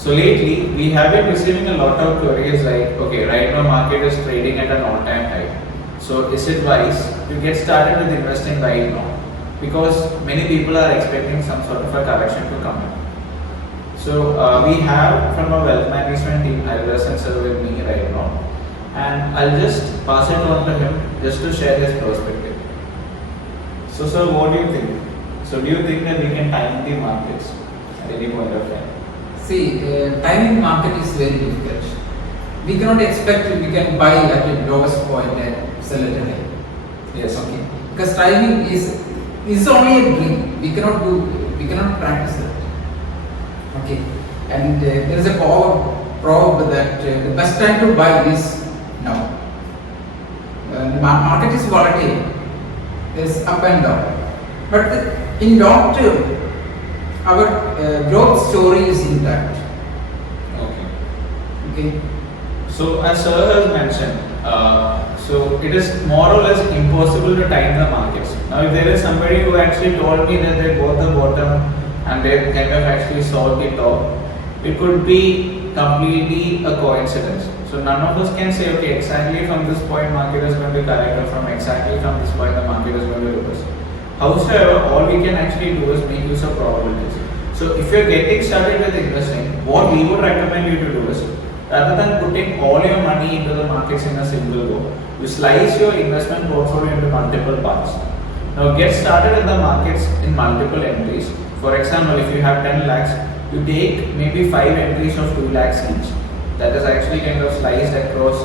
So lately, we have been receiving a lot of queries like, okay, right now market is trading at an all-time high. So is it wise to get started with investing right now? Because many people are expecting some sort of a correction to come in. So we have from our wealth management team, Haridasan sir with me right now, and I'll just pass it on to him just to share his perspective. So sir, what do you think? So do you think that we can time the markets at any point of time? See, timing market is very difficult. We cannot expect we can buy at the lowest point and sell it high. Yes. Okay. Because timing is only a dream. We cannot practice that. Okay. And there is a proverb that the best time to buy is now. The market is volatile. There is up and down. But in long term, our growth story is intact. Okay. Okay. So as sir has mentioned, so it is more or less impossible to time the markets. Now if there is somebody who actually told me that they bought the bottom and they kind of actually saw the top, it could be completely a coincidence. So none of us can say, okay, exactly from this point market is going to correct, or from exactly from this point the market is going to reverse. However, all we can actually do is make use of probabilities. So if you're getting started with investing, what we would recommend you to do is, rather than putting all your money into the markets in a single go, you slice your investment portfolio into multiple parts. Now get started in the markets in multiple entries. For example, if you have 10 lakhs, you take maybe 5 entries of 2 lakhs each. That is actually kind of sliced across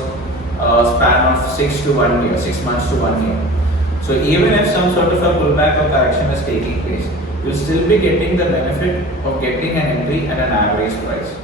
a span of 6 to 1 year, 6 months to 1 year. So even if some sort of a pullback or correction is taking place, you'll still be getting the benefit of getting an entry at an average price.